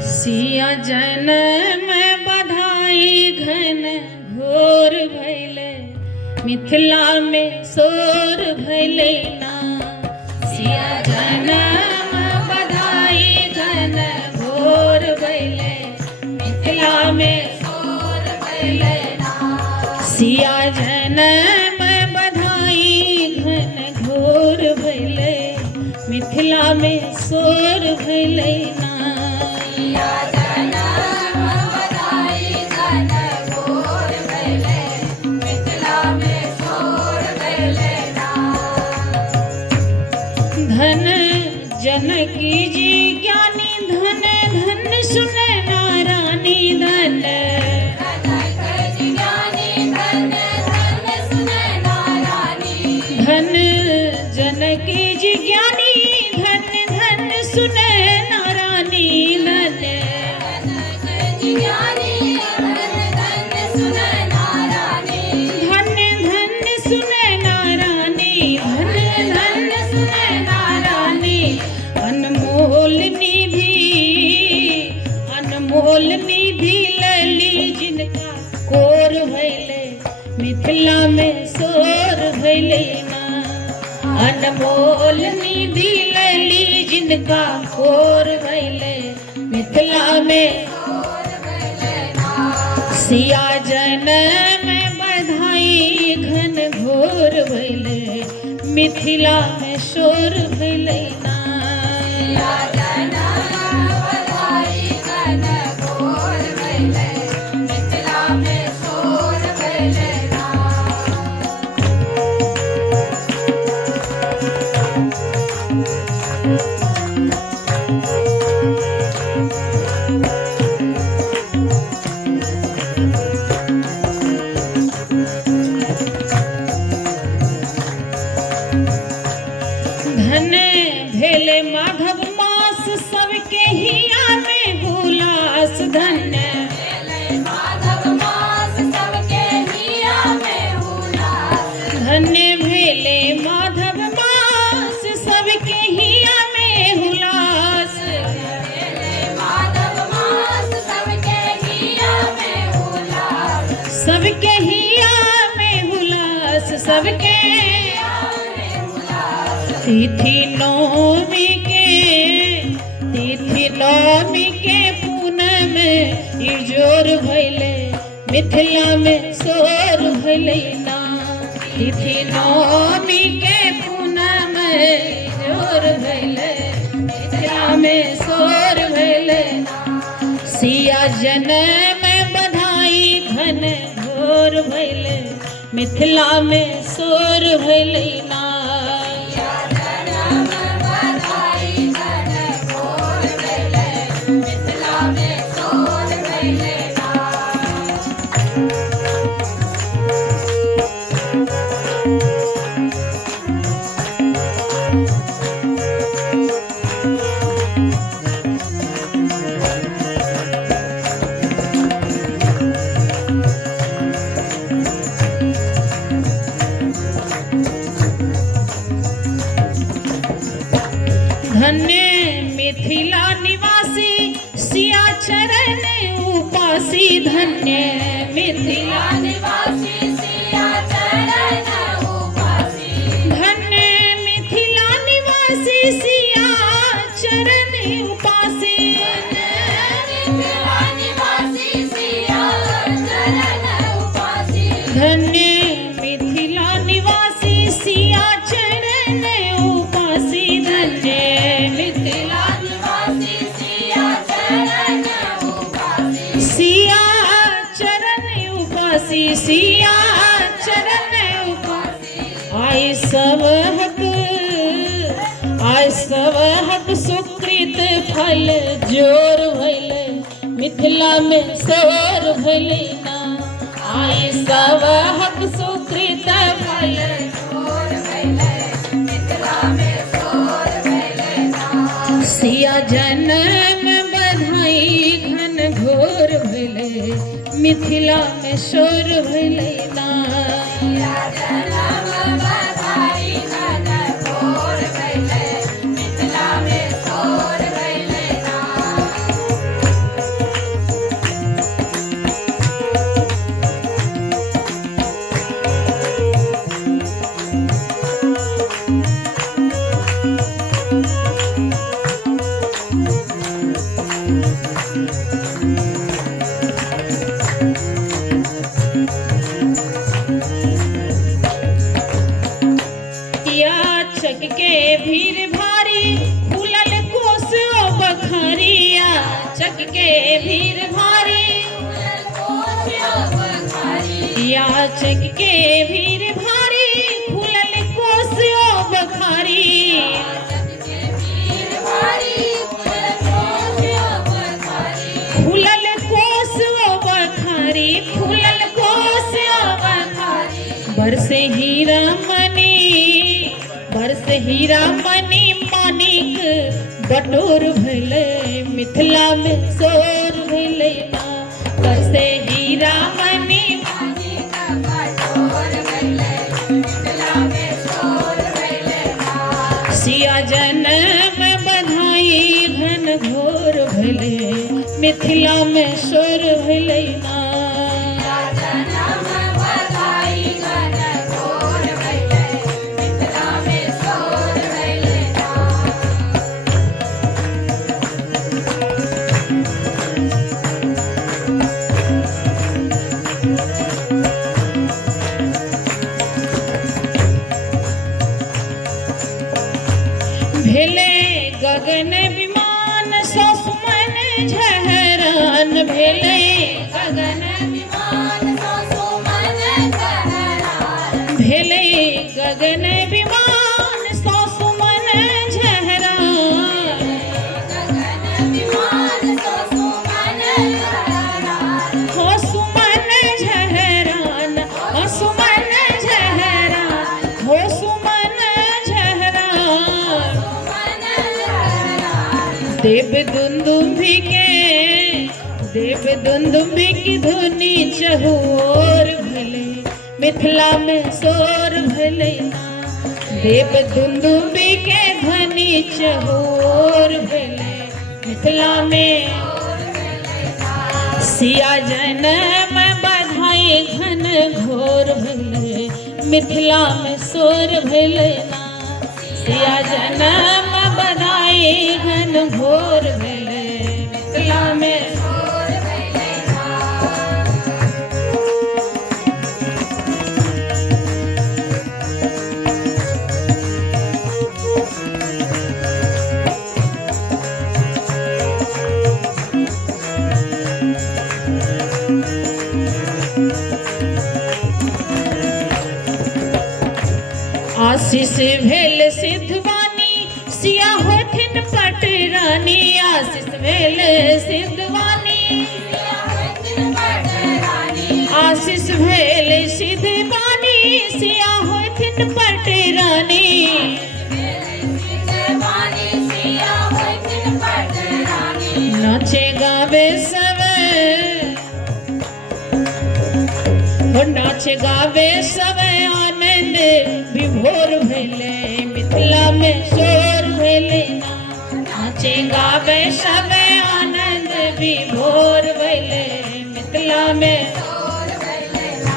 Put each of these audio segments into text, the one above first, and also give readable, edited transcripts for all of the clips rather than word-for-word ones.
सिया जनम बधाई घन घोर भैले, मिथिला में शोर भैले ना। सिया जनम बधाई घन घोर भैले, मिथिला में शोर भैले ना। सिया जनम बधाई घन घोर भैले, मिथिला में शोर भैले ना। धन जनकी जी ज्ञानी, धन धन सुने नारानी धन। धन जनकी जी ज्ञानी, धन धन सुने नारानी धन। धन धन सुने नारानी, धन धन सुने नारानी। अनमोल निधि, अनमोल निधि लली जिनका कोर भैले, मिथिला में शोर भैले ना। अनमोल निधि लली जिनका कोर भैले, मिथिला में सिया जनम बधाई घन घोर भैले, मिथिला में शोर भैले ना। धन भेले माधव मास, सबके हिया में हुलास। धन धन्य भेले माधव मास, सबके हिया में हुलास। सबके हिया में हुलास, सबके तिथि नौमी के, तिथि नौमी के पूनम इजोर भैले, मिथिला में शोर भैले ना। तिथि नौमी के पूनम इजोर भैले, मिथिला में शोर भैले ना। सिया जनम बधाई घन घोर भैले, मिथिला में शोर भैले ना। धन्य मिथिला निवासी, सिया चरण उपासी। धन्य मिथिला निवासी, सिया चरण उपासी। धन्य मिथिला निवासी, सिया चरण उपासी। धन्य मिथिला निवासी, सिया चरण उपासी। धन्य मिथिला निवासी, सिया चरण उपासी। सिया चरण उपासी, सिया चरण उपासी। आय सब हक, आय सब हक सुकृत फल जोर भैले, मिथिला में शोर भैले ना। आय सब हक सुकृत फल जोर भैले, मिथिला में शोर भैले ना। सिया जनम बधाई घन घोर भैले, मिथिला में शोर भैले ना। याचक के भीड़ भारी खुलल कोस बखरिया, याचक के भीड़ भारी, याचक के भीड़ भारी खुलल कोस बखरी, खुलल कोस बखरी, खुलल कोस बखरी। बरसे हीरा मनी, बरसे हीरा मनी मानिक बटोर भले, मिथिला में शोर भले ना। बरसे हीरा मनी मानिक बटोर भले, मिथिला में शोर भले ना। सिया जन्म बधाई घन घोर भले, मिथिला में शोर भले ना। भेले गगन विमान सुमन झहरान, भेले गगन विमान सुमन झहरान, भेले गगन विमान सुमन झहरान, गगन विमान सुमन झहरान, हो सुमन झहरान, हो सुमन झहरान, हो सुमन झहरान। देव दुंदुभी के, देव दुंदुभी की धुनी चहुओर भले, मिथिला में शोर भले ना। देव दुंदुभी के ध्वनि चहुओर भले, मिथिला में। सिया जन्म बधाई घन घोर भले, मिथिला में शोर भले ना। सिया जन्म बधाई घन घोर भले, मिथिला में शोर भले ना। आशीष भेल सिद्धवानी सिया होथिन पटरानी, आशीष भेल सिद्धवानी, आशीष भेल सिद्धवानी सिया होथिन पटरानी। नाचे गावे सब, नाचे गावे सब आनंद विभोर भले, मिथिला में शोर भले ना। नाचे गावे सब आनंद विभोर भले, मिथिला में शोर भले ना।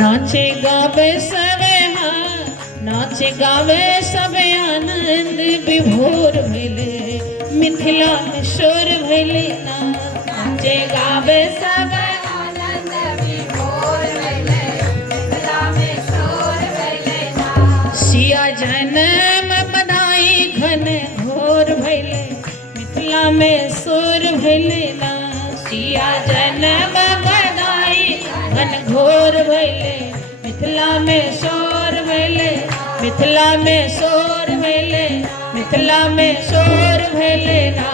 नाचे गावे सब, हाँ नाचे गावे सब आनंद विभोर भले, मिथिला में शोर भले ना। नाचे गावे सब आनंद विभोर भले, मिथिला में शोर भले ना। सिया जन्म बधाई घन घोर भले, मिथिला में शोर भले ना। सिया जन्म बधाई घन घोर भले, मिथिला में शोर भले, मिथिला में शोर भले, मिथिला में शोर भले ना।